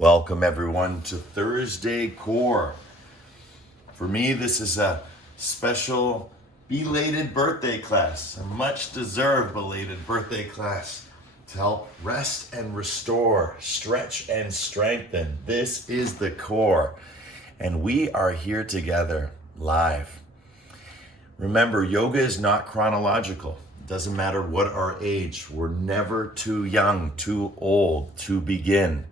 Welcome everyone to Thursday Core. For me, this is a special belated birthday class, a much deserved belated birthday class to help rest and restore, stretch and strengthen. This is the core, and we are here together live. Remember, yoga is not chronological. It doesn't matter what our age. We're never too young, too old to begin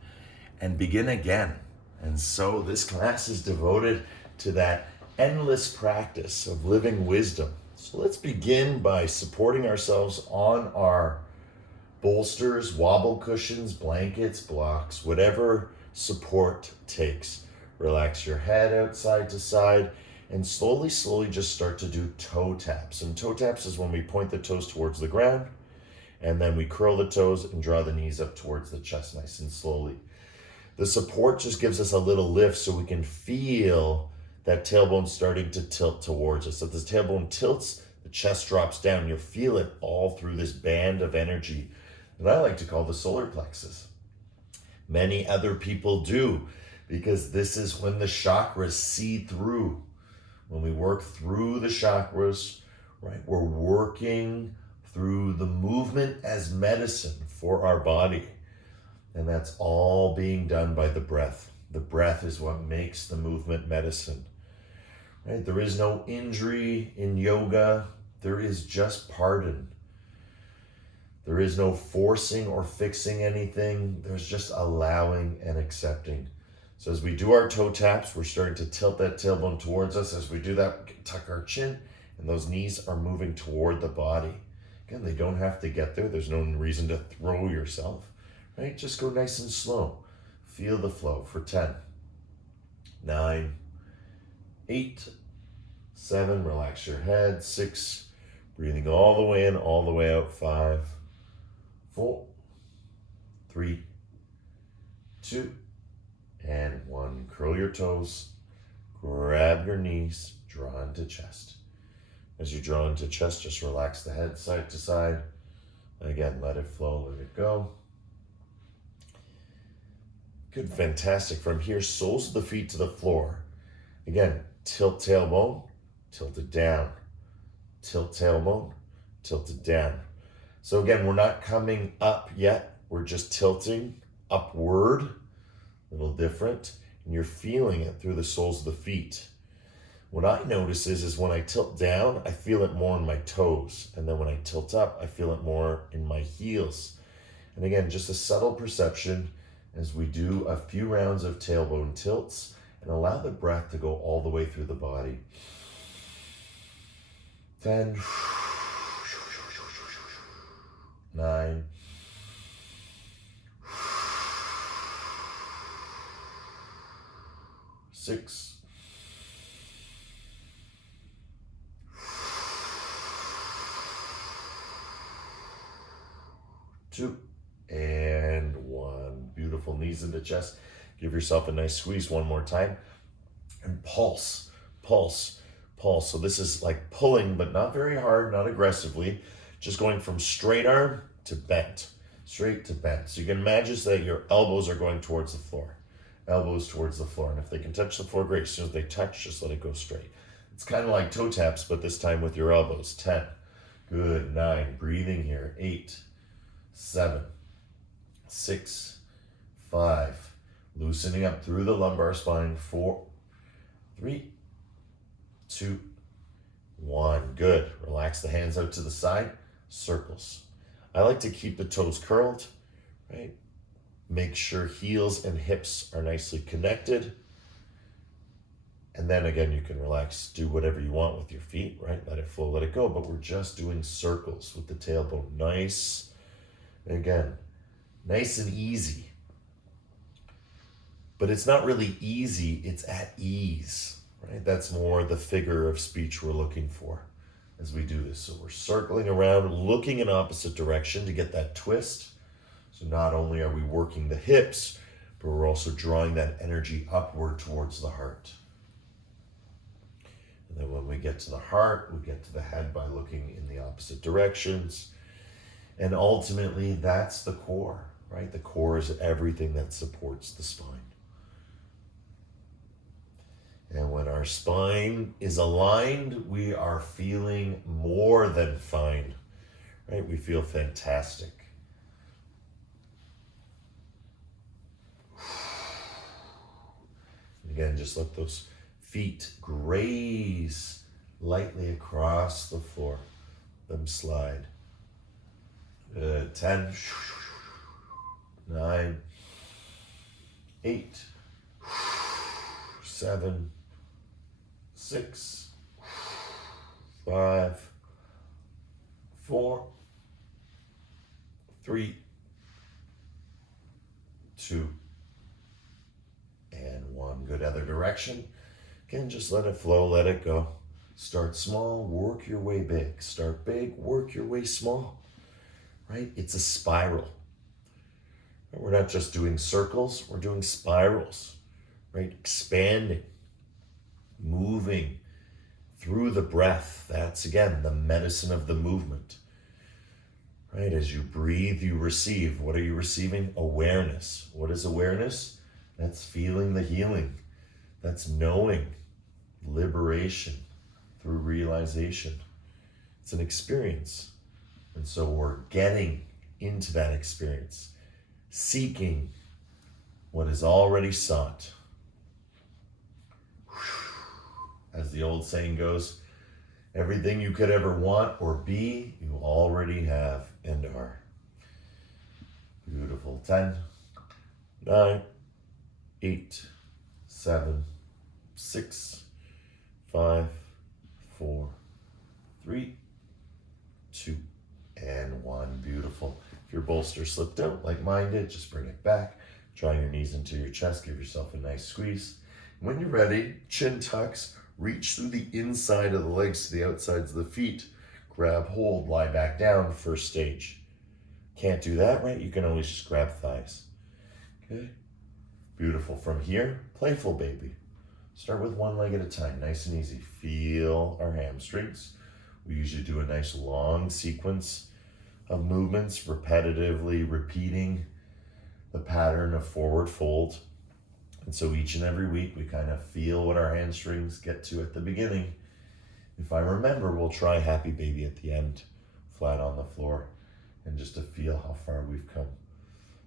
and begin again. And so this class is devoted to that endless practice of living wisdom. So let's begin by supporting ourselves on our bolsters, wobble cushions, blankets, blocks, whatever support takes. Relax your head out side to side and slowly just start to do toe taps. And toe taps is when we point the toes towards the ground and then we curl the toes and draw the knees up towards the chest nice and slowly. The support just gives us a little lift so we can feel that tailbone starting to tilt towards us. If the tailbone tilts, the chest drops down. You'll feel it all through this band of energy that I like to call the solar plexus. Many other people do, because this is when the chakras seed through. When we work through the chakras, right, we're working through the movement as medicine for our body. And that's all being done by the breath. The breath is what makes the movement medicine. Right? There is no injury in yoga. There is just pardon. There is no forcing or fixing anything. There's just allowing and accepting. So as we do our toe taps, we're starting to tilt that tailbone towards us. As we do that, we can tuck our chin, and those knees are moving toward the body. Again, they don't have to get there. There's no reason to throw yourself. Right? Just go nice and slow. Feel the flow for 10, 9, 8, 7, relax your head, 6, breathing all the way in, all the way out, 5, 4, 3, 2, and 1. Curl your toes, grab your knees, draw into chest. As you draw into chest, just relax the head side to side. Again, let it flow, let it go. Good, fantastic. From here, soles of the feet to the floor. Again, tilt tailbone, tilt it down. Tilt tailbone, tilt it down. So again, we're not coming up yet. We're just tilting upward, a little different. And you're feeling it through the soles of the feet. What I notice is when I tilt down, I feel it more in my toes. And then when I tilt up, I feel it more in my heels. And again, just a subtle perception as we do a few rounds of tailbone tilts and allow the breath to go all the way through the body. 10, 9, 6, 2, and 1. Beautiful. Knees into chest. Give yourself a nice squeeze one more time. And pulse, pulse, pulse. So this is like pulling, but not very hard, not aggressively. Just going from straight arm to bent, straight to bent. So you can imagine that your elbows are going towards the floor. Elbows towards the floor. And if they can touch the floor, great. As soon as they touch, just let it go straight. It's kind of like toe taps, but this time with your elbows. 10. Good. 9. Breathing here. 8, 7, 6, 5, loosening up through the lumbar spine, 4, 3, 2, 1. Good. Relax the hands out to the side, circles. I like to keep the toes curled, right? Make sure heels and hips are nicely connected. And then again, you can relax, do whatever you want with your feet, right? Let it flow, let it go. But we're just doing circles with the tailbone. Nice. Again, nice and easy. But it's not really easy, it's at ease, right? That's more the figure of speech we're looking for as we do this. So we're circling around, looking in opposite direction to get that twist. So not only are we working the hips, but we're also drawing that energy upward towards the heart. And then when we get to the heart, we get to the head by looking in the opposite directions. And ultimately, that's the core. right? The core is everything that supports the spine. And when our spine is aligned, we are feeling more than fine, right? We feel fantastic. Again, just let those feet graze lightly across the floor. Them slide. 10, 9, 8, 7, 6, 5, 4, 3, 2, and 1. Good. Other direction. Again, just let it flow, let it go. Start small, work your way big. Start big, work your way small. Right? It's a spiral. We're not just doing circles, we're doing spirals. Right? Expanding, moving through the breath. That's, again, the medicine of the movement. Right? As you breathe, you receive. What are you receiving? Awareness. What is awareness? That's feeling the healing. That's knowing liberation through realization. It's an experience. And so we're getting into that experience, seeking what is already sought. As the old saying goes, everything you could ever want or be, you already have and are. Beautiful. 10, 9, 8, 7, 6, 5, 4, 3, 2, and 1. Beautiful. If your bolster slipped out like mine did, just bring it back. Draw your knees into your chest. Give yourself a nice squeeze. When you're ready, chin tucks. Reach through the inside of the legs to the outsides of the feet. Grab hold, lie back down, first stage. Can't do that, right? You can always just grab thighs. Okay? Beautiful. From here, playful baby. Start with one leg at a time, nice and easy. Feel our hamstrings. We usually do a nice long sequence of movements, repetitively repeating the pattern of forward fold. And so each and every week, we kind of feel what our hamstrings get to at the beginning. If I remember, we'll try happy baby at the end, flat on the floor, and just to feel how far we've come.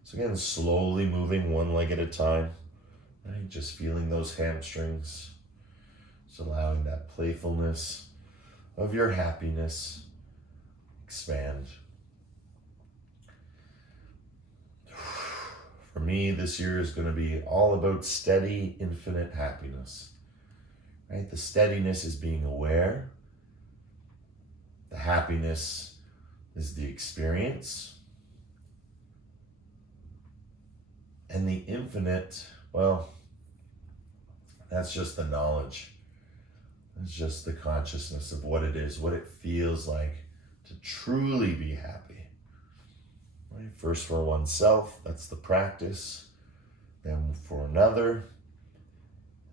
So again, slowly moving one leg at a time, right? Just feeling those hamstrings. Just allowing that playfulness of your happiness expand. For me, this year is going to be all about steady, infinite happiness. Right? The steadiness is being aware. The happiness is the experience. And the infinite, well, that's just the knowledge. It's just the consciousness of what it is, what it feels like to truly be happy. Right? First for oneself, that's the practice. Then for another.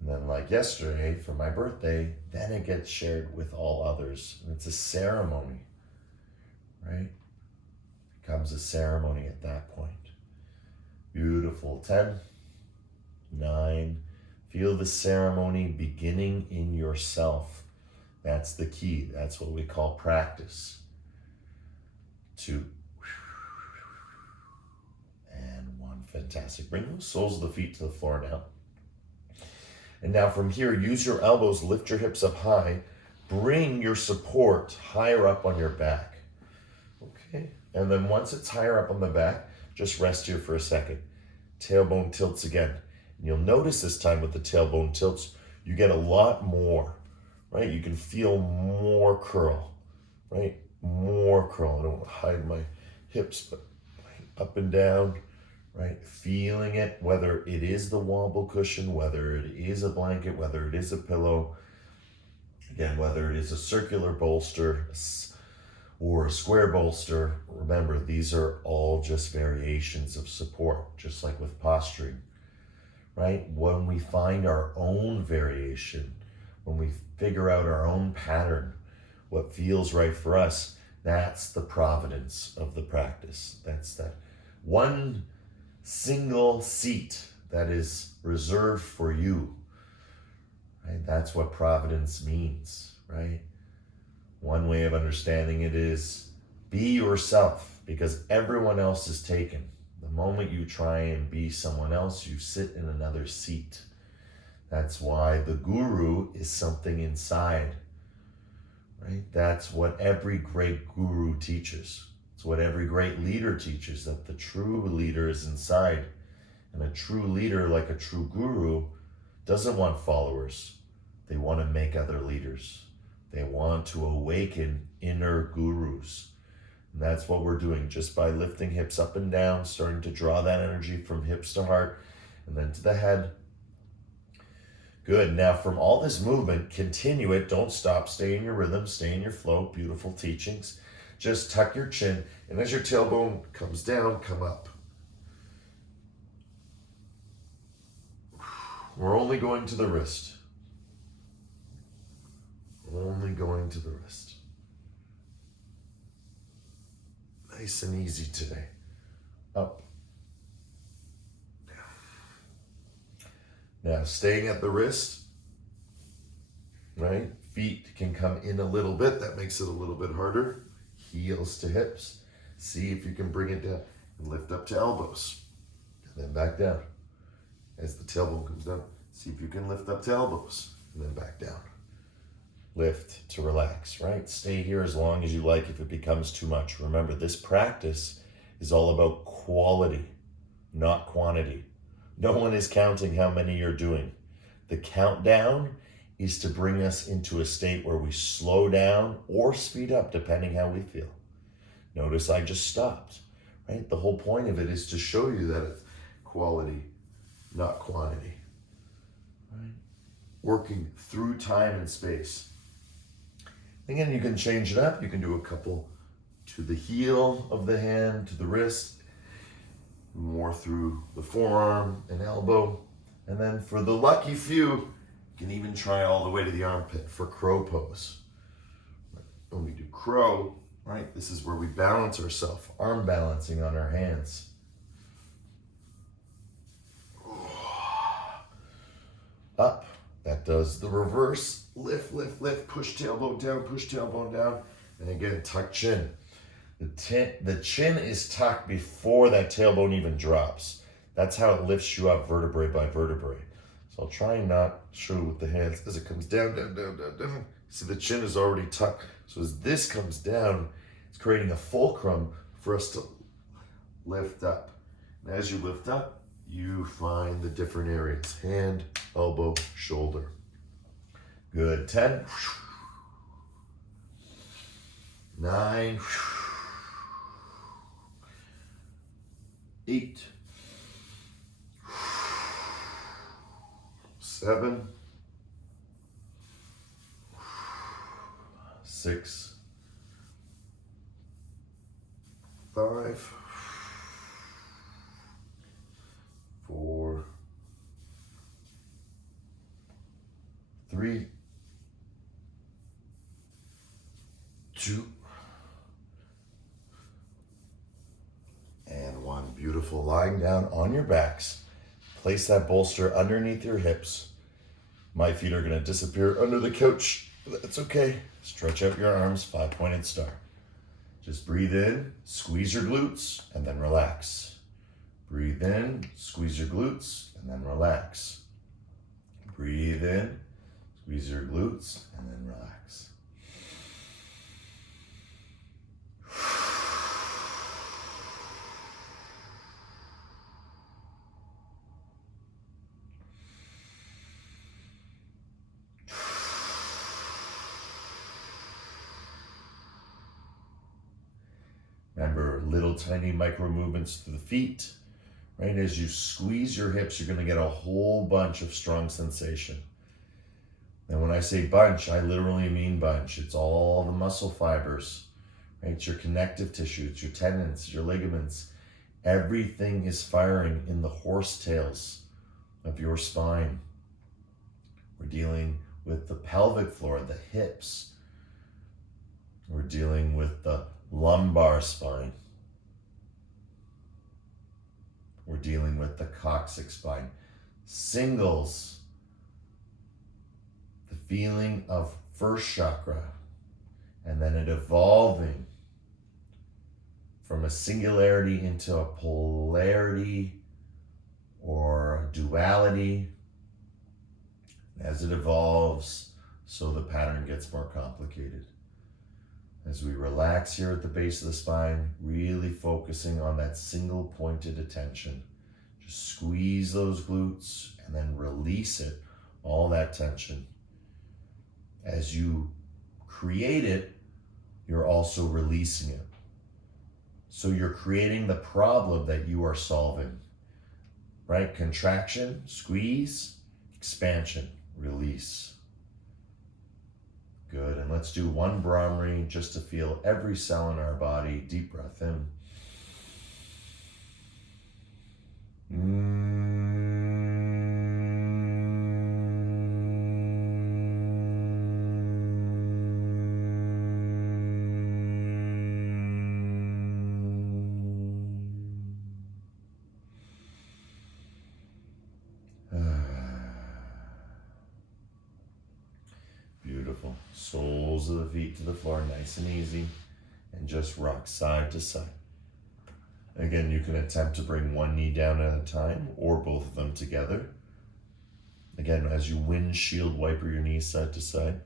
And then like yesterday, for my birthday, then it gets shared with all others. And it's a ceremony, right? It becomes a ceremony at that point. Beautiful. 10, 9. Feel the ceremony beginning in yourself. That's the key. That's what we call practice. 2. And 1. Fantastic. Bring those soles of the feet to the floor now. And now from here, use your elbows, lift your hips up high. Bring your support higher up on your back. Okay. And then once it's higher up on the back, just rest here for a second. Tailbone tilts again. And you'll notice this time with the tailbone tilts, you get a lot more, right? You can feel more curl, right? More curl. I don't want to hide my hips, but up and down, right? Feeling it, whether it is the wobble cushion, whether it is a blanket, whether it is a pillow, again, whether it is a circular bolster or a square bolster. Remember, these are all just variations of support, just like with posturing, right? When we find our own variation, when we figure out our own pattern, what feels right for us, that's the providence of the practice. That's that one single seat that is reserved for you. Right? That's what providence means, right? One way of understanding it is be yourself, because everyone else is taken. The moment you try and be someone else, you sit in another seat. That's why the guru is something inside, right? That's what every great guru teaches. It's what every great leader teaches, that the true leader is inside. And a true leader, like a true guru, doesn't want followers. They want to make other leaders. They want to awaken inner gurus. And that's what we're doing, just by lifting hips up and down, starting to draw that energy from hips to heart and then to the head. Good. Now from all this movement, continue it. Don't stop. Stay in your rhythm. Stay in your flow. Beautiful teachings. Just tuck your chin. And as your tailbone comes down, come up. We're only going to the wrist. Only going to the wrist. Nice and easy today. Up. Now, staying at the wrist, right? Feet can come in a little bit. That makes it a little bit harder. Heels to hips. See if you can bring it down and lift up to elbows. And then back down. As the tailbone comes down, see if you can lift up to elbows and then back down. Lift to relax, right? Stay here as long as you like if it becomes too much. Remember, this practice is all about quality, not quantity. No one is counting how many you're doing. The countdown is to bring us into a state where we slow down or speed up depending how we feel. Notice I just stopped, right? The whole point of it is to show you that it's quality, not quantity, right? Working through time and space. Again, you can change it up. You can do a couple to the heel of the hand, to the wrist, more through the forearm and elbow. And then for the lucky few, you can even try all the way to the armpit for crow pose. When we do crow, right, this is where we balance ourselves, arm balancing on our hands. Up, that does the reverse, lift, lift, lift, push tailbone down, and again, tuck chin. The chin is tucked before that tailbone even drops. That's how it lifts you up vertebrae by vertebrae. So I'll try and not show it with the hands as it comes down, down, down, down, down. See, the chin is already tucked. So as this comes down, it's creating a fulcrum for us to lift up. And as you lift up, you find the different areas. Hand, elbow, shoulder. Good. 10. 9. 8. 7. 6. 5. 4. 3. 2. And 1. Beautiful. Lying down on your backs. Place that bolster underneath your hips. My feet are going to disappear under the couch. That's okay. Stretch out your arms, 5-pointed star. Just breathe in, squeeze your glutes, and then relax. Breathe in, squeeze your glutes, and then relax. Breathe in, squeeze your glutes, and then relax. Remember, little tiny micro movements through the feet, right? As you squeeze your hips, you're going to get a whole bunch of strong sensation. And when I say bunch, I literally mean bunch. It's all the muscle fibers, right? It's your connective tissue, it's your tendons, your ligaments. Everything is firing in the horsetails of your spine. We're dealing with the pelvic floor, the hips. We're dealing with the lumbar spine. we're dealing with the coccyx spine. Singles, the feeling of first chakra, and then it evolving from a singularity into a polarity or a duality. As it evolves, so the pattern gets more complicated. As we relax here at the base of the spine, really focusing on that single pointed attention. Just squeeze those glutes and then release it, all that tension. As you create it, you're also releasing it. So you're creating the problem that you are solving, right? Contraction, squeeze, expansion, release. Good, and let's do one Brahmari just to feel every cell in our body. Deep breath in. Beautiful. Soles of the feet to the floor, nice and easy. And just rock side to side. Again, you can attempt to bring one knee down at a time or both of them together. Again, as you windshield wiper your knees side to side,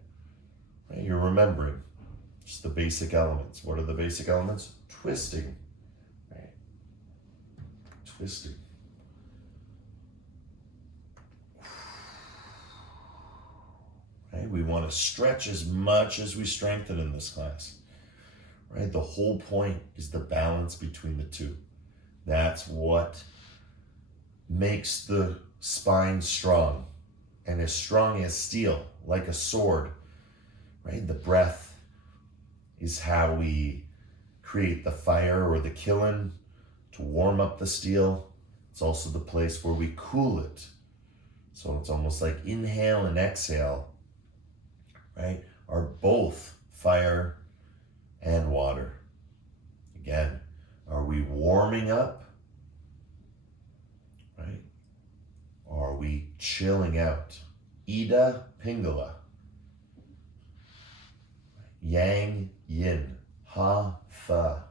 right, you're remembering just the basic elements. What are the basic elements? Twisting, right? Twisting. Right? We want to stretch as much as we strengthen in this class. Right? The whole point is the balance between the two. That's what makes the spine strong and as strong as steel, like a sword. Right? The breath is how we create the fire or the kiln to warm up the steel. It's also the place where we cool it. So it's almost like inhale and exhale, right, are both fire and water. Again, are we warming up, right? Or are we chilling out? Ida, Pingala. Yang, yin, ha, fa.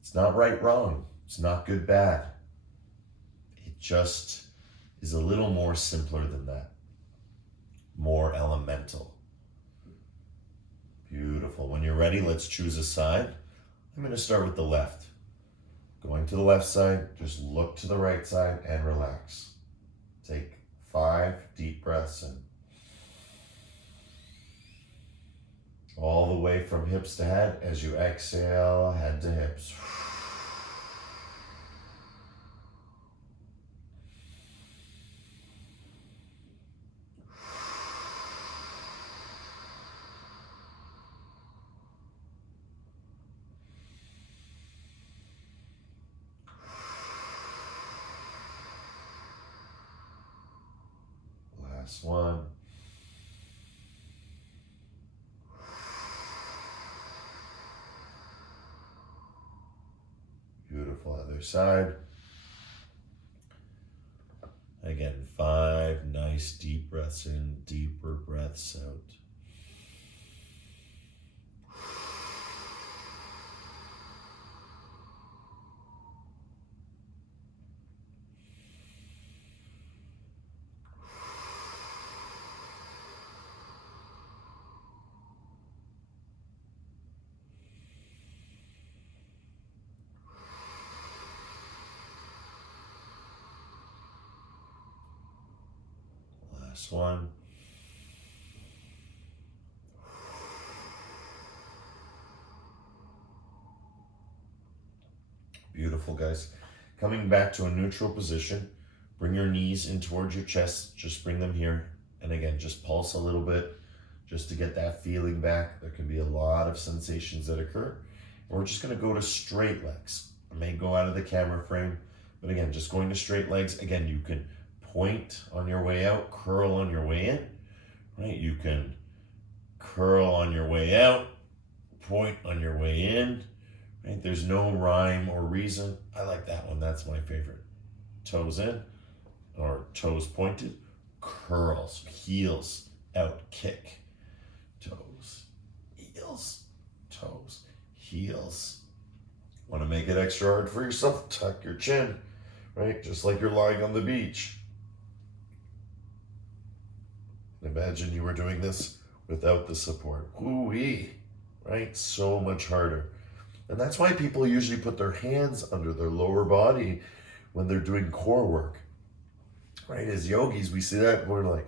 It's not right, wrong. It's not good, bad. It just is a little more simpler than that. More elemental. Beautiful. When you're ready, let's choose a side. I'm going to start with the left. Going to the left side, just look to the right side and relax. Take 5 deep breaths in. All the way from hips to head. As you exhale, head to hips. Last one. Beautiful. Other side. Again, 5 nice deep breaths in, deeper breaths out. Last one. Beautiful, guys. Coming back to a neutral position. Bring your knees in towards your chest. Just bring them here. And again, just pulse a little bit just to get that feeling back. There can be a lot of sensations that occur. And we're just going to go to straight legs. I may go out of the camera frame, but again, just going to straight legs. Again, you can point on your way out, curl on your way in, right? You can curl on your way out, point on your way in, right? There's no rhyme or reason. I like that one. That's my favorite. Toes in or toes pointed, curls, heels out, kick. Toes, heels, toes, heels. Want to make it extra hard for yourself? Tuck your chin, right? Just like you're lying on the beach. Imagine you were doing this without the support. Ooh-wee, right? So much harder. And that's why people usually put their hands under their lower body when they're doing core work, right? As yogis, we see that, we're like,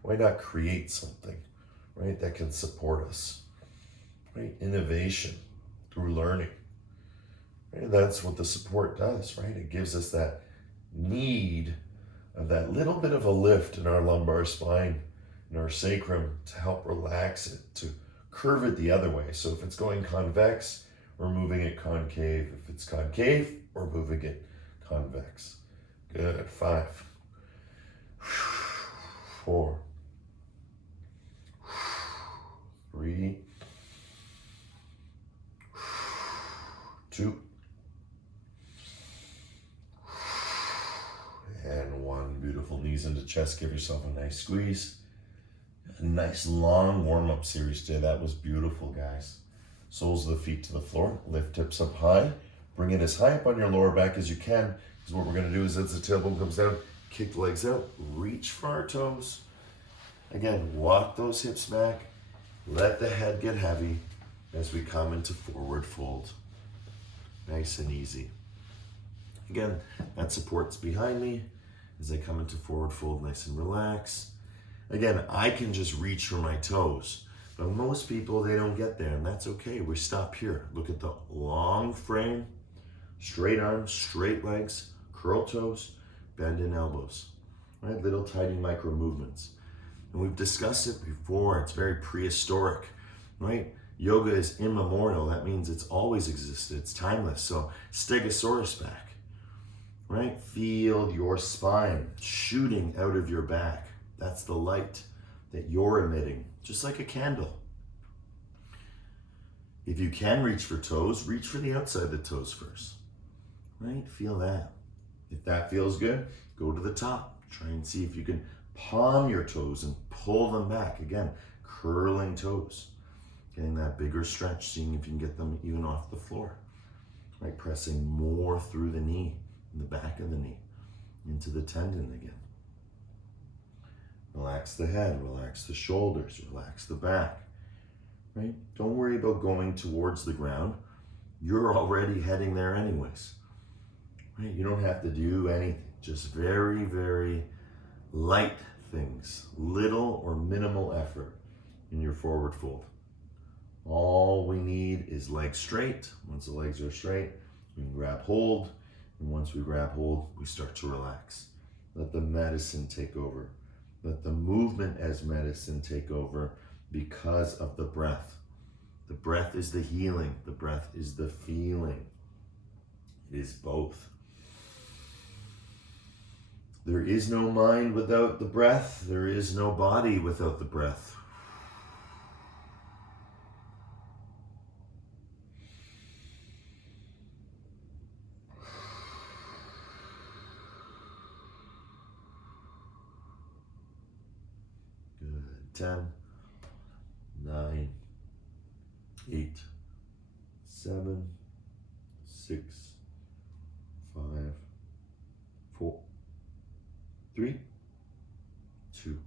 why not create something, right, that can support us, right? Innovation through learning. Right? And that's what the support does, right? It gives us that need of that little bit of a lift in our lumbar spine, in our sacrum, to help relax it, to curve it the other way. So if it's going convex, we're moving it concave. If it's concave, we're moving it convex. Good. 5, 4, 3, 2, and 1. Beautiful. Knees into chest. Give yourself a nice squeeze. A nice long warm-up series today. That was beautiful, guys. Soles of the feet to the floor. Lift hips up high. Bring it as high up on your lower back as you can. Because what we're going to do is as the tailbone comes down, kick the legs out. Reach for our toes. Again, walk those hips back. Let the head get heavy as we come into forward fold. Nice and easy. Again, that support's behind me as I come into forward fold, nice and relaxed. Again, I can just reach for my toes, but most people, they don't get there, and that's okay. We stop here. Look at the long frame, straight arms, straight legs, curl toes, bend in elbows, right? Little tiny micro movements. And we've discussed it before. It's very prehistoric, right? Yoga is immemorial. That means it's always existed. It's timeless. So Stegosaurus back, right? Feel your spine shooting out of your back. That's the light that you're emitting, just like a candle. If you can reach for toes, reach for the outside of the toes first, right? Feel that. If that feels good, go to the top. Try and see if you can palm your toes and pull them back. Again, curling toes. Getting that bigger stretch, seeing if you can get them even off the floor. Right? Pressing more through the knee, in the back of the knee, into the tendon again. Relax the head, relax the shoulders, relax the back. Right? Don't worry about going towards the ground. You're already heading there anyways. Right? You don't have to do anything. Just very, very light things. Little or minimal effort in your forward fold. All we need is legs straight. Once the legs are straight, we can grab hold. And once we grab hold, we start to relax. Let the medicine take over. Let the movement as medicine take over because of the breath. The breath is the healing. The breath is the feeling. It is both. There is no mind without the breath. There is no body without the breath. Good. 10, 9, 8, 7, 6, 5, 4, 3, 2,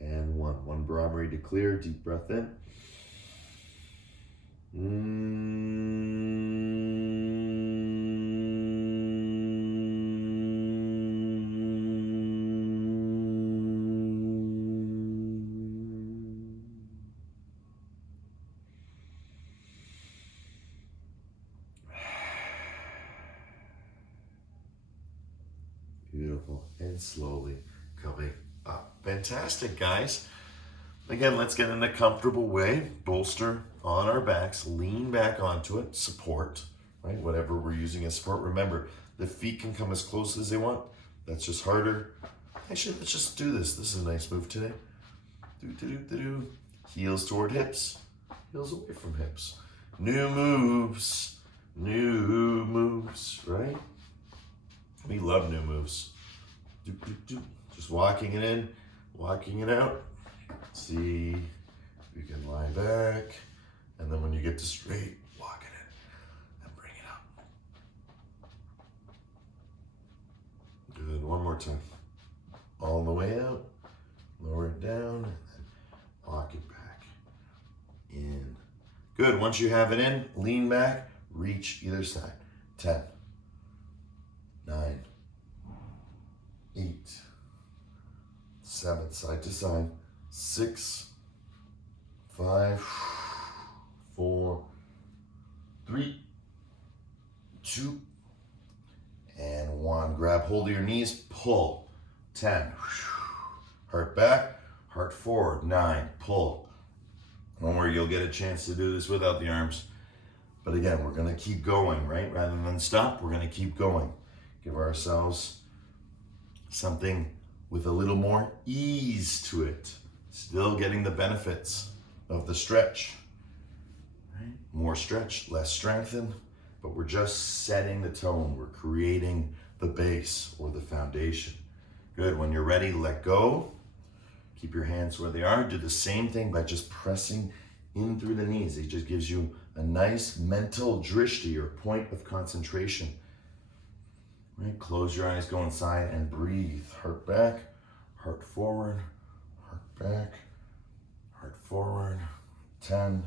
and 1. One barometer to clear. Deep breath in. Beautiful. And slowly coming up. Fantastic, guys. Again, let's get in a comfortable way. Bolster on our backs. Lean back onto it. Support, right? Whatever we're using as support. Remember, the feet can come as close as they want. That's just harder. Actually, let's just do this. This is a nice move today. Do. Heels toward hips. Heels away from hips. New moves. New moves, right? We love new moves. Just walking it in, walking it out. See, you can lie back. And then when you get to straight, walk it in and bring it up. Good, one more time. All the way out, lower it down, and then walk it back in. Good, once you have it in, lean back, reach either side. 10, 9, 8, 7, side to side, 6, 5, 4, 3, 2, and 1. Grab hold of your knees, pull. 10, heart back, heart forward. 9, pull. Don't worry, you'll get a chance to do this without the arms. But again, we're gonna keep going, right? Rather than stop, we're gonna keep going. Give ourselves something with a little more ease to it. Still getting the benefits of the stretch. Right? More stretch, less strengthen, but we're just setting the tone. We're creating the base or the foundation. Good, when you're ready, let go. Keep your hands where they are. Do the same thing by just pressing in through the knees. It just gives you a nice mental drishti or point of concentration. Right? Close your eyes, go inside and breathe. Heart back, heart forward, heart back, heart forward. 10.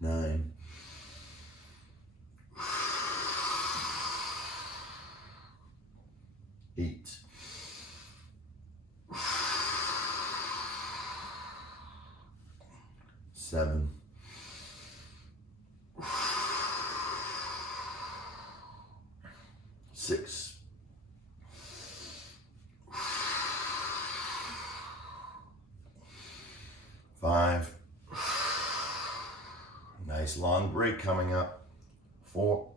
9. 8. 7. 6. 5. Nice long break coming up. 4.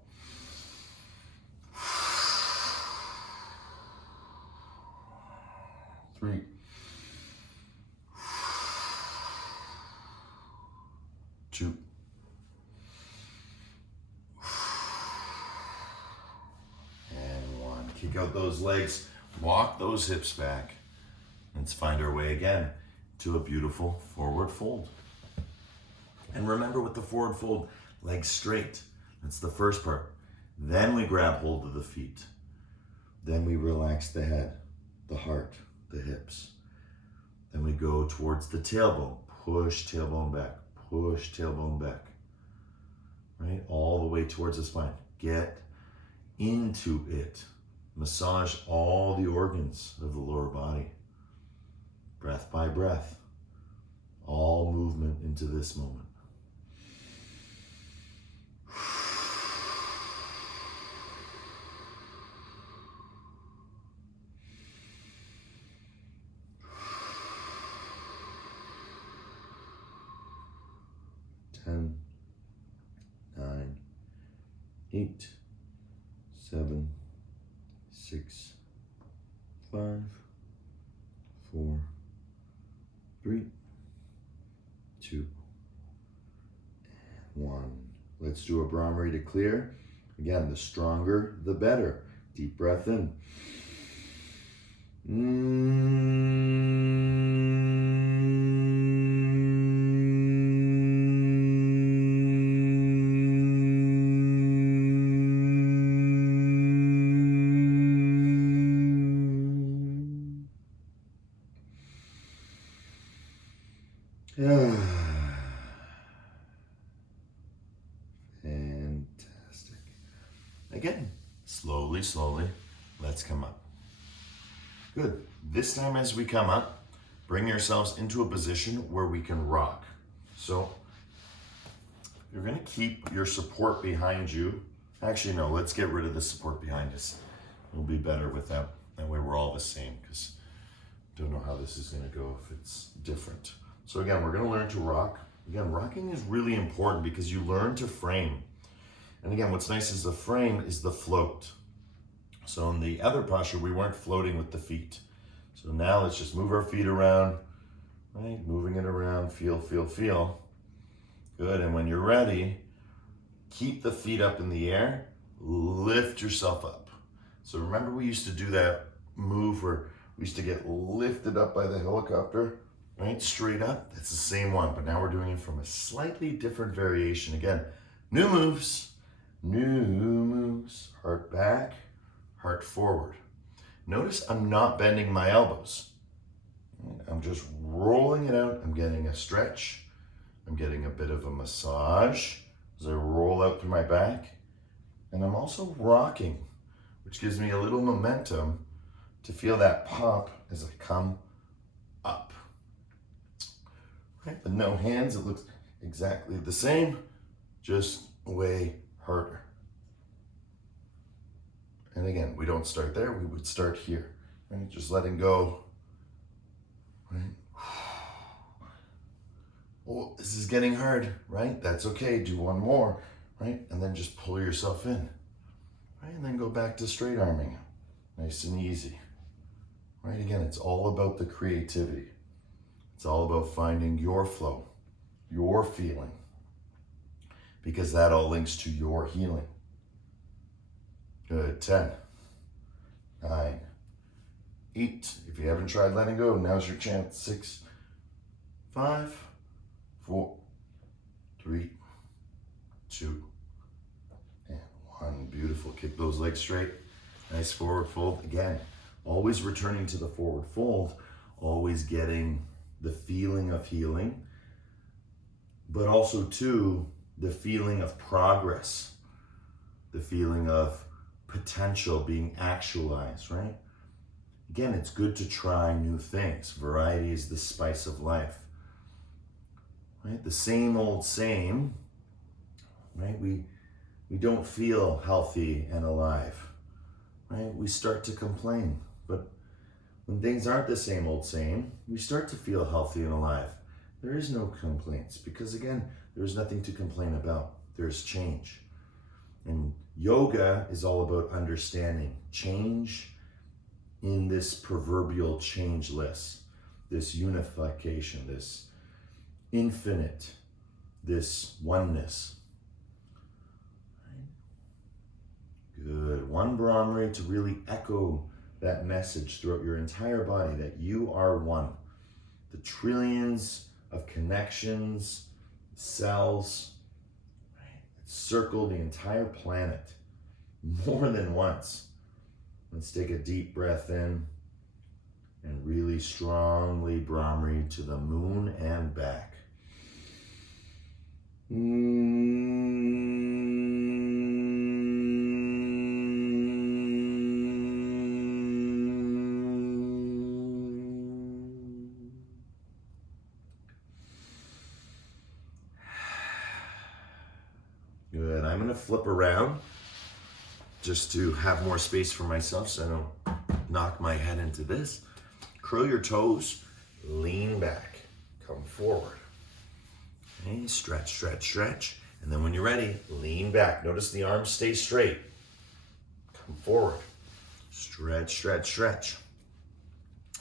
3. 2. 1. Kick out those legs, walk those hips back. Let's find our way again to a beautiful forward fold. And remember with the forward fold, legs straight. That's the first part. Then we grab hold of the feet. Then we relax the head, the heart, the hips. Then we go towards the tailbone. Push tailbone back, push tailbone back. Right? All the way towards the spine. Get into it. Massage all the organs of the lower body. Breath by breath. All movement into this moment. Ten, 9, 8, 7, 6, 5, 4, 3, 2, and 1. Let's do a Brahmari to clear. Again, the stronger, the better. Deep breath in. Fantastic. Again, slowly, slowly, let's come up. Good. This time as we come up, bring yourselves into a position where we can rock. So you're going to keep your support behind you. Actually, no, let's get rid of the support behind us. It'll be better without. That way we're all the same, because I don't know how this is going to go if it's different. So again, we're going to learn to rock. Again, rocking is really important because you learn to frame. And again, what's nice is the frame is the float. So in the other posture, we weren't floating with the feet. So now let's just move our feet around, right? Moving it around, feel, feel, feel. Good, and when you're ready, keep the feet up in the air, lift yourself up. So remember we used to do that move where we used to get lifted up by the helicopter, right? Straight up, that's the same one, but now we're doing it from a slightly different variation. Again, new moves, heart back, heart forward. Notice I'm not bending my elbows. I'm just rolling it out. I'm getting a stretch. I'm getting a bit of a massage as I roll out through my back. And I'm also rocking, which gives me a little momentum to feel that pop as I come up. Right? But no hands, it looks exactly the same, just way harder. And again, we don't start there, we would start here, right? Just letting go, right? Oh, this is getting hard, right? That's okay, do one more, right? And then just pull yourself in, right? And then go back to straight arming, nice and easy, right? Again, it's all about the creativity. It's all about finding your flow, your feeling, because that all links to your healing. Good, 10, 9, 8. If you haven't tried letting go, now's your chance. 6, 5, 4, 3, 2, and 1. Beautiful. Kick those legs straight. Nice forward fold. Again, always returning to the forward fold, always getting the feeling of healing, but also too, the feeling of progress, the feeling of potential being actualized, right? Again, it's good to try new things. Variety is the spice of life, right? The same old same, right? We don't feel healthy and alive, right? We start to complain, but when things aren't the same old same, we start to feel healthy and alive. There is no complaints because again, there's nothing to complain about. There's change. And yoga is all about understanding change in this proverbial changeless, this unification, this infinite, this oneness. Right? Good. One Brahmari to really echo that message throughout your entire body that you are one. The trillions of connections, cells, circle the entire planet more than once. Let's take a deep breath in and really strongly Brahmari to the moon and back. Good. I'm going to flip around just to have more space for myself so I don't knock my head into this. Curl your toes, lean back, come forward. Okay, stretch, stretch, stretch. And then when you're ready, lean back. Notice the arms stay straight. Come forward. Stretch, stretch, stretch.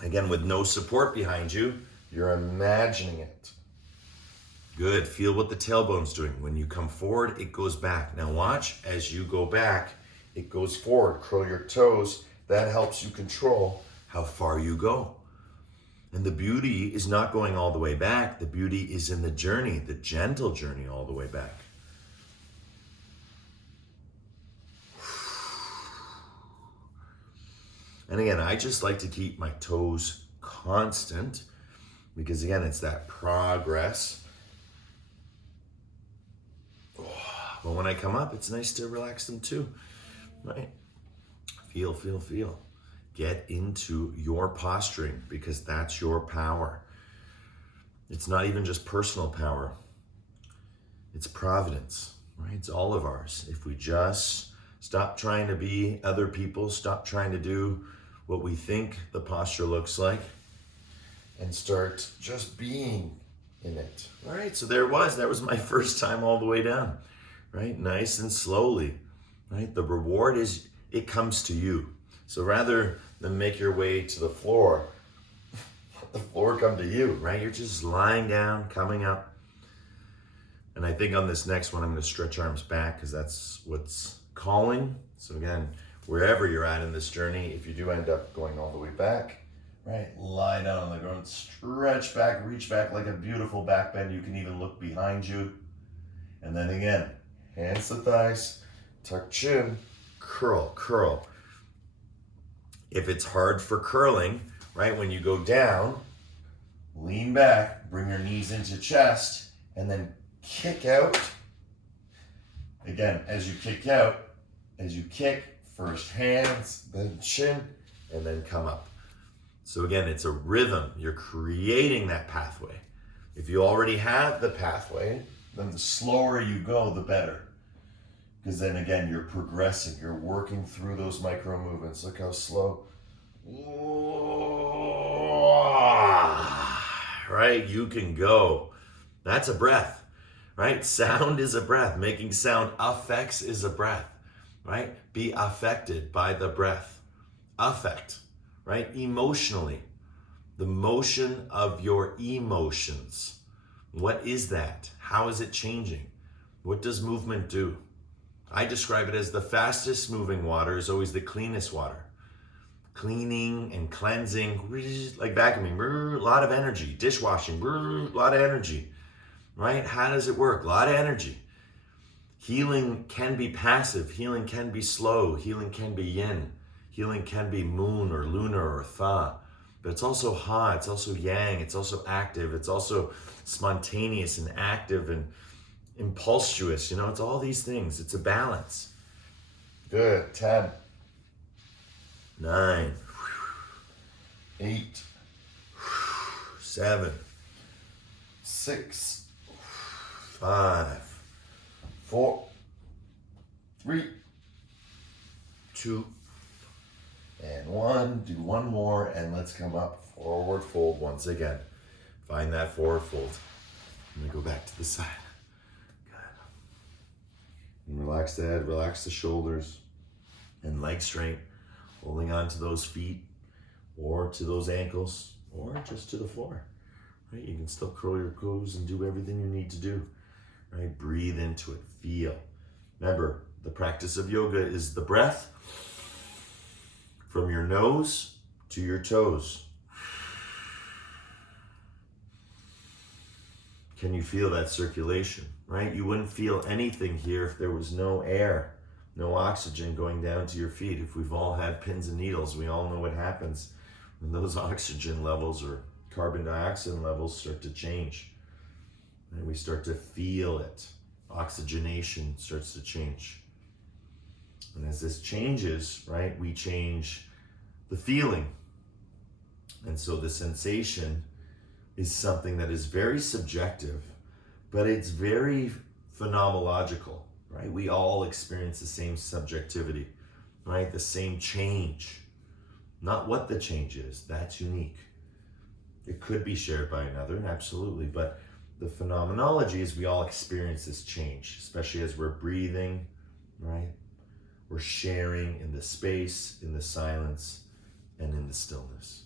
Again, with no support behind you, you're imagining it. Good. Feel what the tailbone's doing. When you come forward, it goes back. Now watch, as you go back, it goes forward. Curl your toes. That helps you control how far you go. And the beauty is not going all the way back. The beauty is in the journey, the gentle journey all the way back. And again, I just like to keep my toes constant because again, it's that progress. But when I come up, it's nice to relax them too, right? Feel, feel, feel. Get into your posturing because that's your power. It's not even just personal power. It's providence, right? It's all of ours. If we just stop trying to be other people, stop trying to do what we think the posture looks like, and start just being in it. All right, so there it was. That was my first time all the way down, right? Nice and slowly, right? The reward is it comes to you. So rather than make your way to the floor, let the floor come to you, right? You're just lying down, coming up. And I think on this next one, I'm gonna stretch arms back because that's what's calling. So again, wherever you're at in this journey, if you do end up going all the way back, right? Lie down on the ground, stretch back, reach back like a beautiful back bend. You can even look behind you. And then again, hands to thighs, tuck chin, curl, curl. If it's hard for curling, right, when you go down, lean back, bring your knees into chest, and then kick out. Again, as you kick out, as you kick, first hands, then chin, and then come up. So again, it's a rhythm. You're creating that pathway. If you already have the pathway, then the slower you go, the better. Because then again, you're progressing. You're working through those micro movements. Look how slow. Right? You can go. That's a breath, right? Sound is a breath. Making sound affects is a breath, right? Be affected by the breath. Affect, right? Emotionally. The motion of your emotions. What is that? How is it changing? What does movement do? I describe it as the fastest moving water is always the cleanest water. Cleaning and cleansing, like vacuuming, a lot of energy. Dishwashing, a lot of energy, right? How does it work? A lot of energy. Healing can be passive. Healing can be slow. Healing can be yin. Healing can be moon or lunar or tha. But it's also ha, it's also yang, it's also active, it's also spontaneous and active and impulsuous. You know, it's all these things. It's a balance. Good. 10, 9, 8, 7, 6, 5, 4, 3, 2, and 1. Do one more, and let's come up. Forward fold once again. Find that forward fold. Let me go back to the side. And relax the head, relax the shoulders, and legs straight, holding on to those feet or to those ankles or just to the floor, right? You can still curl your toes and do everything you need to do, right? Breathe into it, feel. Remember, the practice of yoga is the breath from your nose to your toes. Can you feel that circulation, right? You wouldn't feel anything here if there was no air, no oxygen going down to your feet. If we've all had pins and needles, we all know what happens when those oxygen levels or carbon dioxide levels start to change. And we start to feel it. Oxygenation starts to change. And as this changes, right, we change the feeling. And so the sensation is something that is very subjective, but it's very phenomenological, right? We all experience the same subjectivity, right? The same change. Not what the change is, that's unique. It could be shared by another, absolutely, but the phenomenology is we all experience this change, especially as we're breathing, right? We're sharing in the space, in the silence, and in the stillness.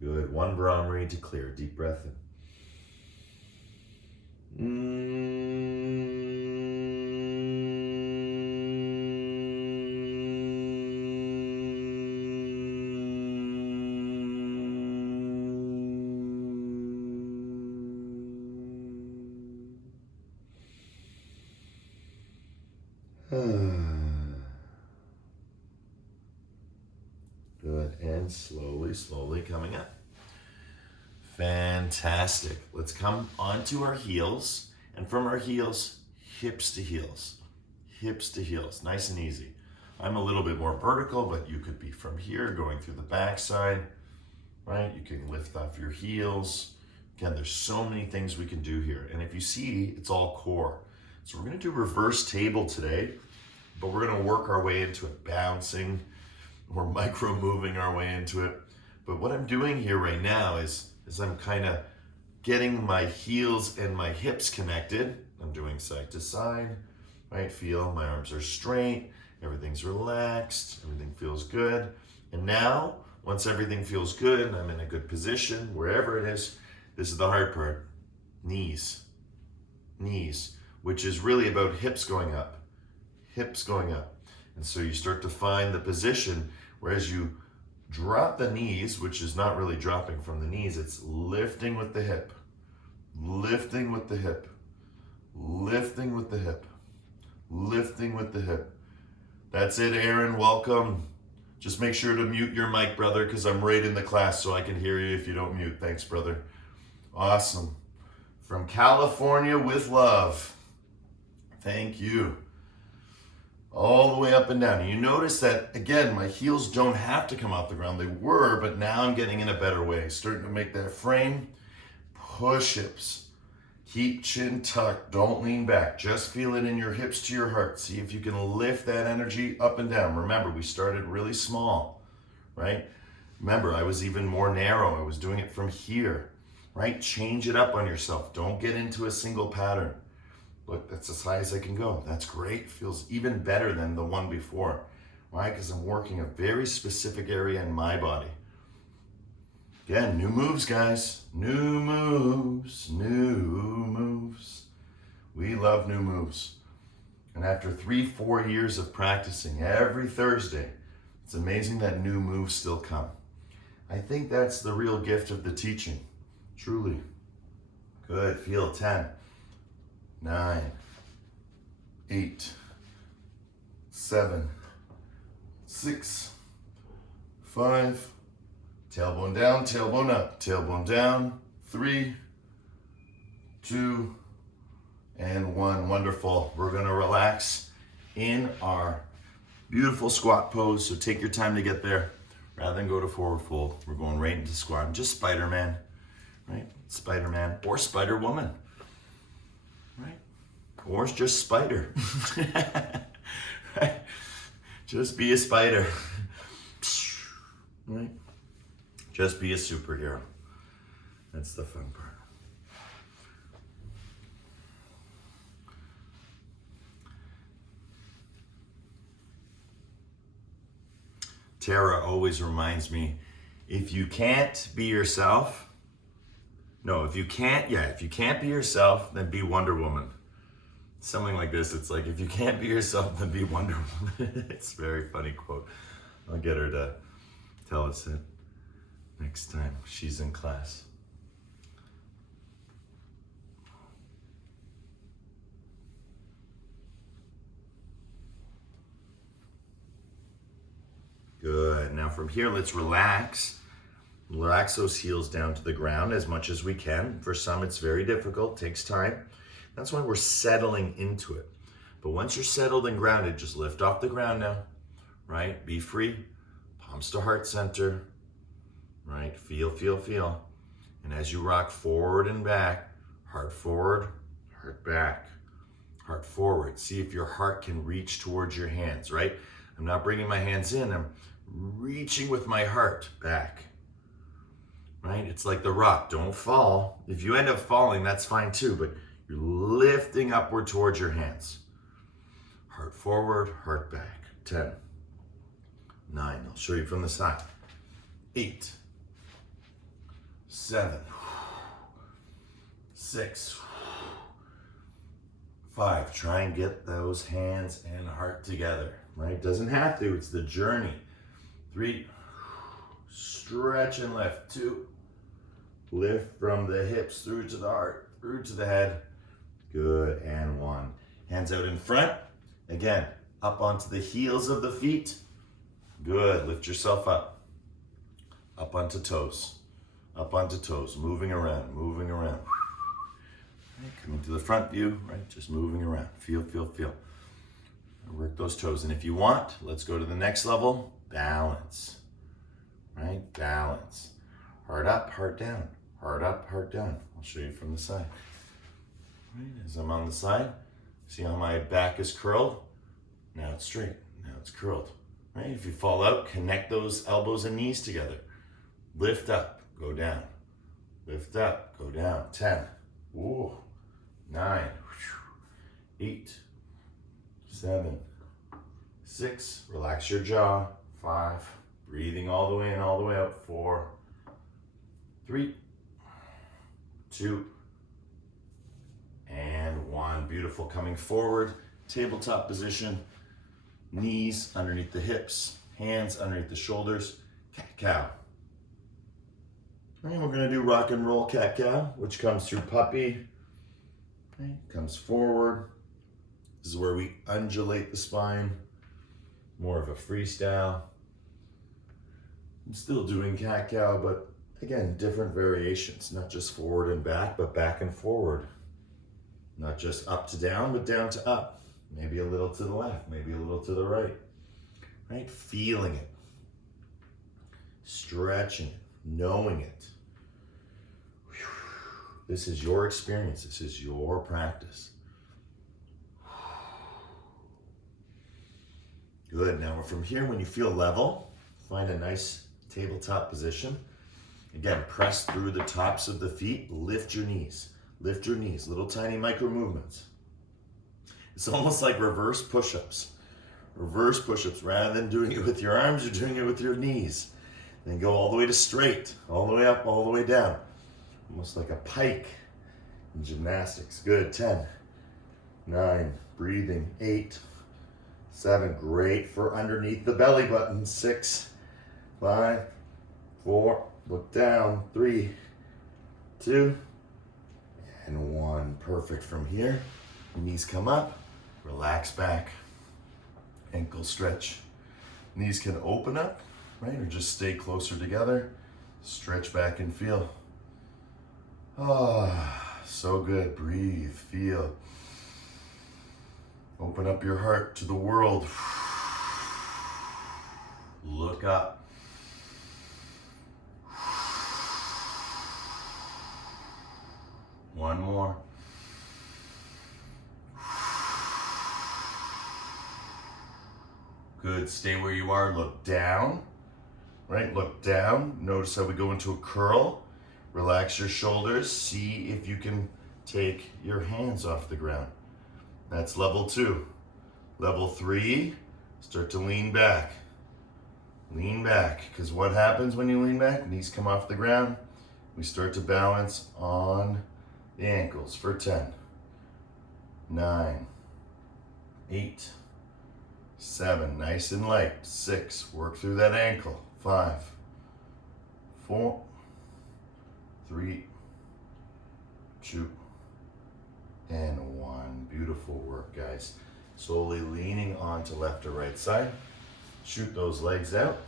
Good. One Brahmari to clear. Deep breath in. Good. And slowly, slowly coming up. Fantastic. Let's come onto our heels, and from our heels, hips to heels. Hips to heels, nice and easy. I'm a little bit more vertical, but you could be from here going through the backside, right? You can lift off your heels. Again, there's so many things we can do here. And if you see, it's all core. So we're gonna do reverse table today, but we're gonna work our way into it, bouncing or micro moving our way into it. But what I'm doing here right now is I'm kind of getting my heels and my hips connected. I'm doing side to side, right? Feel my arms are straight, everything's relaxed, everything feels good. And now Once everything feels good and I'm in a good position, wherever it is, this is the hard part. Knees, which is really about hips going up. And so you start to find the position where as you drop the knees, which is not really dropping from the knees, it's lifting with the hip, lifting with the hip, lifting with the hip, lifting with the hip. That's it, Aaron, welcome. Just make sure to mute your mic, brother, because I'm right in the class so I can hear you if you don't mute. Thanks, brother. Awesome. From California with love. Thank you. All the way up and down. And you notice that, again, my heels don't have to come off the ground. They were, but now I'm getting in a better way. Starting to make that frame. Push hips. Keep chin tucked. Don't lean back. Just feel it in your hips to your heart. See if you can lift that energy up and down. Remember, we started really small, right? Remember, I was even more narrow. I was doing it from here, right? Change it up on yourself. Don't get into a single pattern. Look, that's as high as I can go. That's great. Feels even better than the one before. Why? Because I'm working a very specific area in my body. Again, new moves, guys. New moves, new moves. We love new moves. And after 3-4 years of practicing every Thursday, it's amazing that new moves still come. I think that's the real gift of the teaching, truly. Good, feel 10, 9, 8, 7, 6, 5, tailbone down, tailbone up, tailbone down, 3, 2, and 1. Wonderful. We're gonna relax in our beautiful squat pose, so take your time to get there. Rather than go to forward fold, we're going right into squat. Just Spider-Man, right? Spider-Man or Spider-Woman, right? Or it's just spider, right? Just be a spider, right? Just be a superhero. That's the fun part. Tara always reminds me, if you can't be yourself, if you can't be yourself, then be Wonder Woman. Something like this. It's like, if you can't be yourself, then be Wonder Woman. It's a very funny quote. I'll get her to tell us it next time she's in class. Good. Now from here, let's relax. Relax those heels down to the ground as much as we can. For some, it's very difficult, takes time. That's why we're settling into it. But once you're settled and grounded, just lift off the ground now, right? Be free. Palms to heart center, right? Feel, feel, feel. And as you rock forward and back, heart forward, heart back, heart forward. See if your heart can reach towards your hands, right? I'm not bringing my hands in, I'm reaching with my heart back, right? It's like the rock, don't fall. If you end up falling, that's fine too, but you're lifting upward towards your hands. Heart forward, heart back. 10, 9, I'll show you from the side. 8, 7, 6, 5. Try and get those hands and heart together, right? Doesn't have to, it's the journey. 3, stretch and lift. 2, lift from the hips through to the heart, through to the head. Good, and 1. Hands out in front. Again, up onto the heels of the feet. Good, lift yourself up. Up onto toes. Up onto toes, moving around, moving around. Right, coming to the front view, right? Just moving around. Feel, feel, feel. Work those toes. And if you want, let's go to the next level. Balance, right? Balance. Heart up, heart down. Heart up, heart down. I'll show you from the side. Right, as I'm on the side, see how my back is curled? Now it's straight, now it's curled. Right? If you fall out, connect those elbows and knees together. Lift up, go down. Lift up, go down. 10, 9, 8, 7, 6, relax your jaw. 5, Breathing all the way in, all the way out. 4, 3, 2, and 1. Beautiful. Coming forward, tabletop position. Knees underneath the hips, hands underneath the shoulders. Cat-cow. And we're going to do rock and roll cat-cow, which comes through puppy. Okay. Comes forward. This is where we undulate the spine. More of a freestyle. I'm still doing cat-cow, but again, different variations. Not just forward and back, but back and forward. Not just up to down, but down to up. Maybe a little to the left, maybe a little to the right. Right? Feeling it. Stretching it. Knowing it. This is your experience. This is your practice. Good. Now from here, when you feel level, find a nice tabletop position. Again, press through the tops of the feet. Lift your knees. Lift your knees. Little tiny micro movements. It's almost like reverse push-ups. Reverse push-ups. Rather than doing it with your arms, you're doing it with your knees. Then go all the way to straight. All the way up, all the way down. Almost like a pike in gymnastics. Good. 10, 9, breathing. 8, 7, great for underneath the belly button. 6, 5, 4, look down. 3, 2, and 1. Perfect. From here, knees come up, relax back, ankle stretch. Knees can open up, right, or just stay closer together. Stretch back and feel. Ah, so good. Breathe, feel. Open up your heart to the world. Look up. One more. Good. Stay where you are. Look down. Right? Look down. Notice how we go into a curl. Relax your shoulders. See if you can take your hands off the ground. That's level 2. Level 3, start to lean back. Lean back, because what happens when you lean back? Knees come off the ground. We start to balance on the ankles for 10, 9, 8, 7, nice and light. 6, work through that ankle. 5, 4, 3, 2, and 1. Beautiful work, guys. Slowly leaning onto left or right side. Shoot those legs out.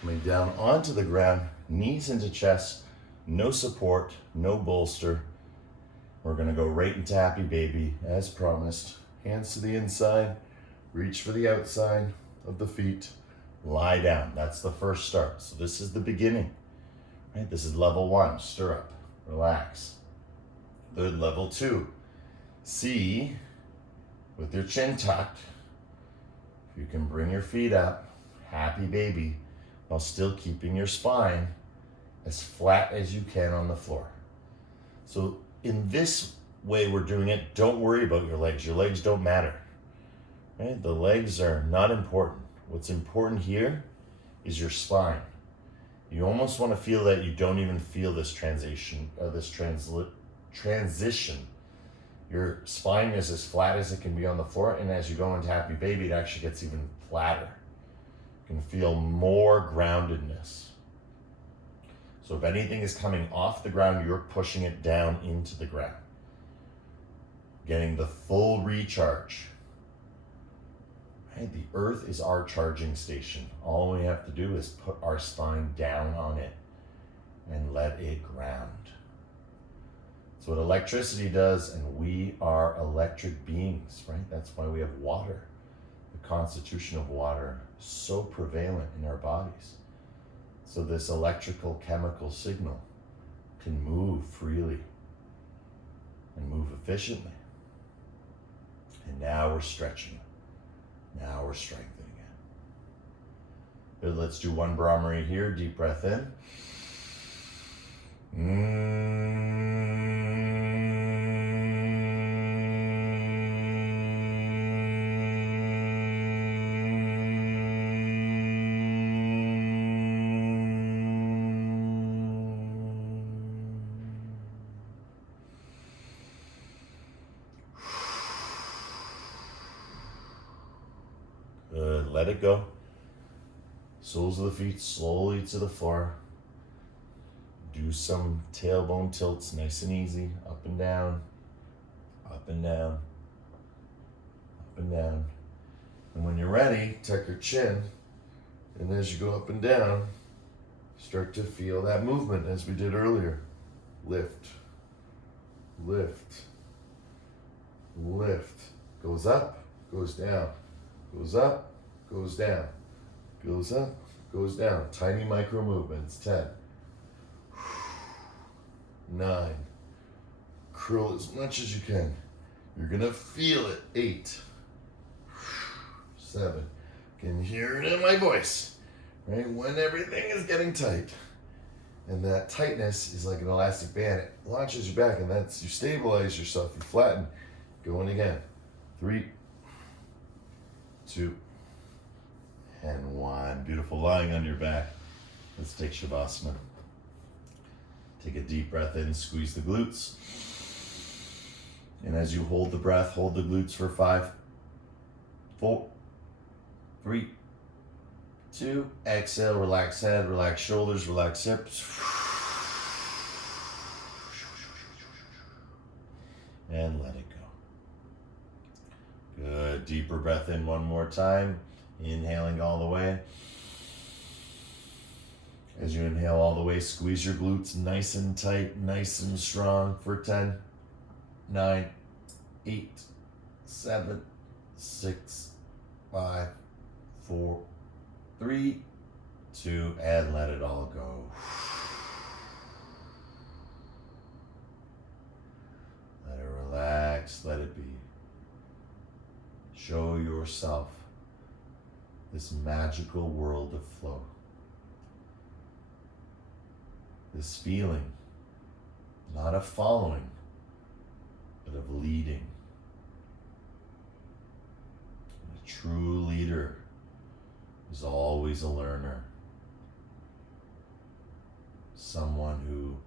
Coming down onto the ground, knees into chest, no support, no bolster. We're gonna go right into happy baby, as promised. Hands to the inside, reach for the outside of the feet, lie down. That's the first start. So this is the beginning, right? This is level 1, stirrup, relax. Good. Level 2, see with your chin tucked, if you can bring your feet up, happy baby, while still keeping your spine as flat as you can on the floor. So in this way we're doing it, don't worry about your legs. Your legs don't matter, right? The legs are not important. What's important here is your spine. You almost want to feel that you don't even feel this transition, transition. Your spine is as flat as it can be on the floor, and as you go into happy baby, it actually gets even flatter. You can feel more groundedness. So if anything is coming off the ground, you're pushing it down into the ground. Getting the full recharge. Right? The earth is our charging station. All we have to do is put our spine down on it and let it ground. That's what electricity does, and we are electric beings, right? That's why we have water. The constitution of water is so prevalent in our bodies. So this electrical chemical signal can move freely and move efficiently. And now we're stretching it. Now we're strengthening it. Good, let's do one Brahmari here. Deep breath in. Good, let it go. Soles of the feet slowly to the floor. Do some tailbone tilts, nice and easy. Up and down, up and down, up and down. And when you're ready, tuck your chin. And as you go up and down, start to feel that movement as we did earlier. Lift, lift, lift. Goes up, goes down, goes up, goes down, goes up, goes down. Tiny micro movements. 10, 9. Curl as much as you can. You're gonna feel it. 8, 7. Can hear it in my voice, right? When everything is getting tight. And that tightness is like an elastic band. It launches you back, and that's, you stabilize yourself, you flatten. Going again. 3, 2, and 1. Beautiful. Lying on your back. Let's take Shavasana. Take a deep breath in, squeeze the glutes. And as you hold the breath, hold the glutes for 5, 4, 3, 2. Exhale, relax head, relax shoulders, relax hips. And let it go. Good. Deeper breath in one more time. Inhaling all the way. As you inhale all the way, squeeze your glutes nice and tight, nice and strong for 10, 9, 8, 7, 6, 5, 4, 3, 2, and let it all go. Let it relax, let it be. Show yourself this magical world of flow. This feeling, not of following, but of leading. A true leader is always a learner. Someone who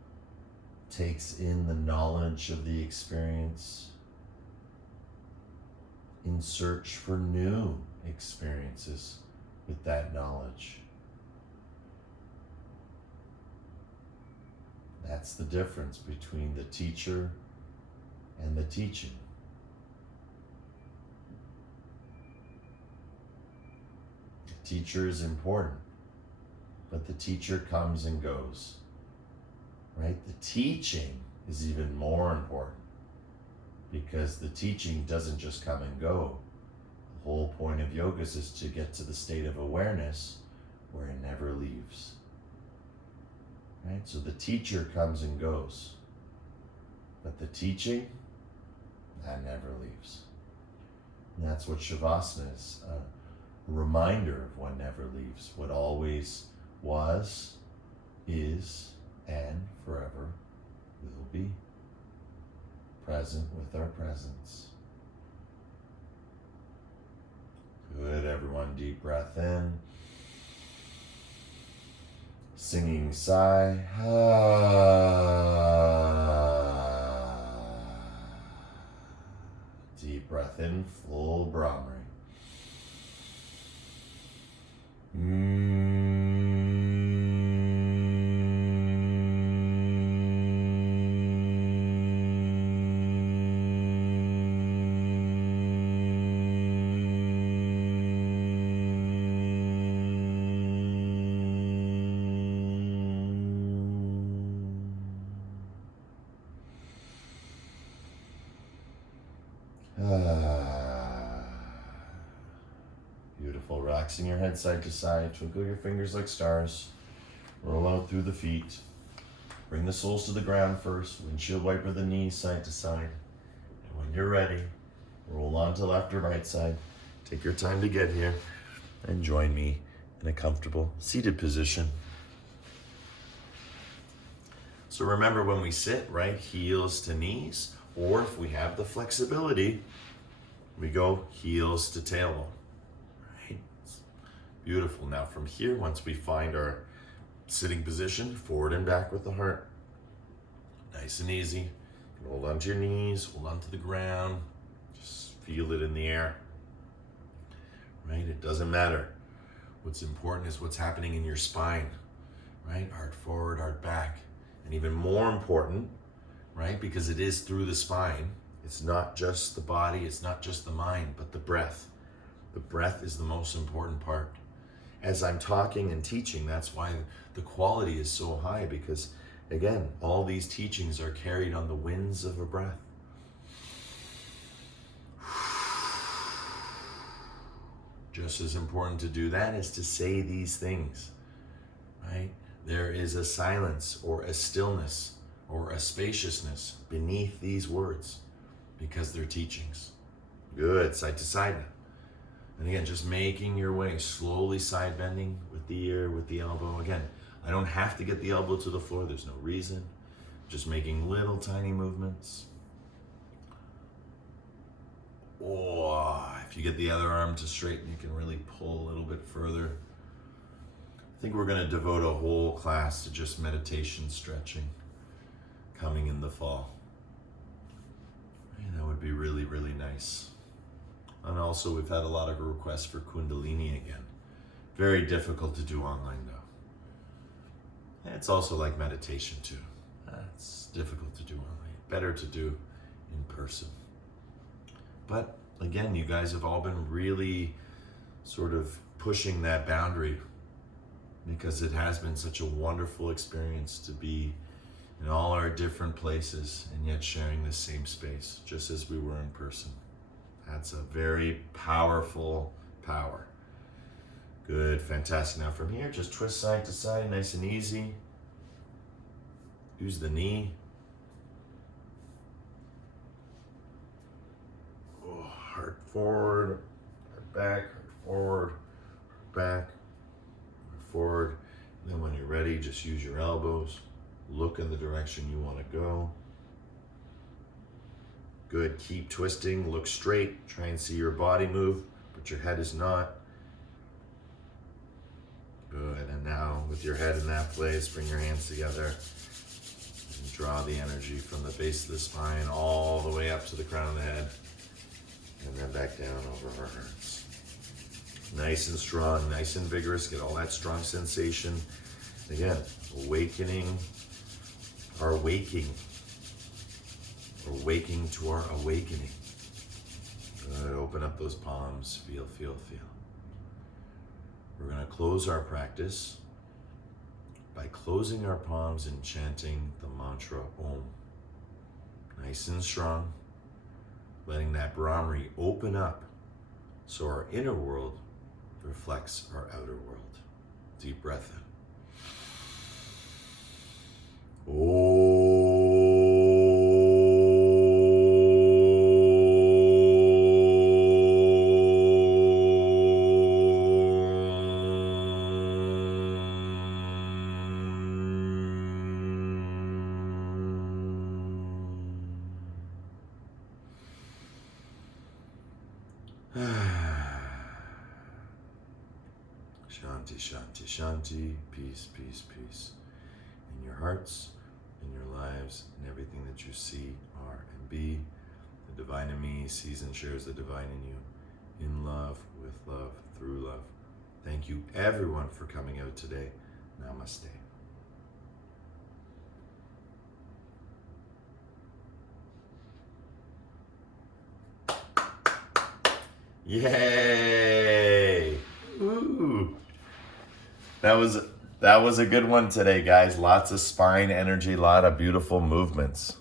takes in the knowledge of the experience in search for new experiences with that knowledge. That's the difference between the teacher and the teaching. The teacher is important, but the teacher comes and goes, right? The teaching is even more important because the teaching doesn't just come and go. The whole point of yogas is to get to the state of awareness where it never leaves. Right? So the teacher comes and goes, but the teaching, that never leaves. And that's what Shavasana is, a reminder of what never leaves, what always was, is, and forever will be. Present with our presence. Good, everyone, deep breath in. Singing sigh. Deep breath in, full Brahmari. Beautiful. Relaxing your head side to side. Twinkle your fingers like stars. Roll out through the feet. Bring the soles to the ground first. Windshield wiper the knees side to side. And when you're ready, roll on to left or right side. Take your time to get here and join me in a comfortable seated position. So remember, when we sit, right, heels to knees, or if we have the flexibility, we go heels to tailbone. Right? Beautiful. Now from here, once we find our sitting position, forward and back with the heart. Nice and easy. Hold onto your knees, hold onto the ground. Just feel it in the air. right? It doesn't matter. What's important is what's happening in your spine, right? Heart forward, heart back. And even more important, right? Because it is through the spine. It's not just the body, it's not just the mind, but the breath. The breath is the most important part. As I'm talking and teaching, that's why the quality is so high, because again, all these teachings are carried on the winds of a breath. Just as important to do that is to say these things, right? There is a silence or a stillness or a spaciousness beneath these words because they're teachings. Good, side to side now. And again, just making your way, slowly side bending with the ear, with the elbow. Again, I don't have to get the elbow to the floor. There's no reason. Just making little tiny movements. Oh, if you get the other arm to straighten, you can really pull a little bit further. I think we're going to devote a whole class to just meditation stretching coming in the fall. And that would be really, really nice. And also, we've had a lot of requests for Kundalini again. Very difficult to do online, though. And it's also like meditation, too. It's difficult to do online. Better to do in person. But again, you guys have all been really sort of pushing that boundary, because it has been such a wonderful experience to be in all our different places and yet sharing the same space, just as we were in person. That's a very powerful power. Good, fantastic. Now from here, just twist side to side, nice and easy. Use the knee. Oh, heart forward, heart back, heart forward, heart back, heart forward. And then when you're ready, just use your elbows. Look in the direction you want to go. Good, keep twisting, look straight, try and see your body move, but your head is not. Good, and now with your head in that place, bring your hands together and draw the energy from the base of the spine all the way up to the crown of the head, and then back down over our hearts. Nice and strong, nice and vigorous, get all that strong sensation. Again, awakening, our waking. We're waking to our awakening. Good. Open up those palms. Feel, feel, feel. We're going to close our practice by closing our palms and chanting the mantra Om. Nice and strong. Letting that Brahmari open up so our inner world reflects our outer world. Deep breath in. Om. Shanti, shanti, shanti, peace, peace, peace. In your hearts, in your lives, in everything that you see, are, and be. The divine in me sees and shares the divine in you. In love, with love, through love. Thank you everyone for coming out today. Namaste. Yay! Ooh. That was a good one today, guys. Lots of spine energy, a lot of beautiful movements.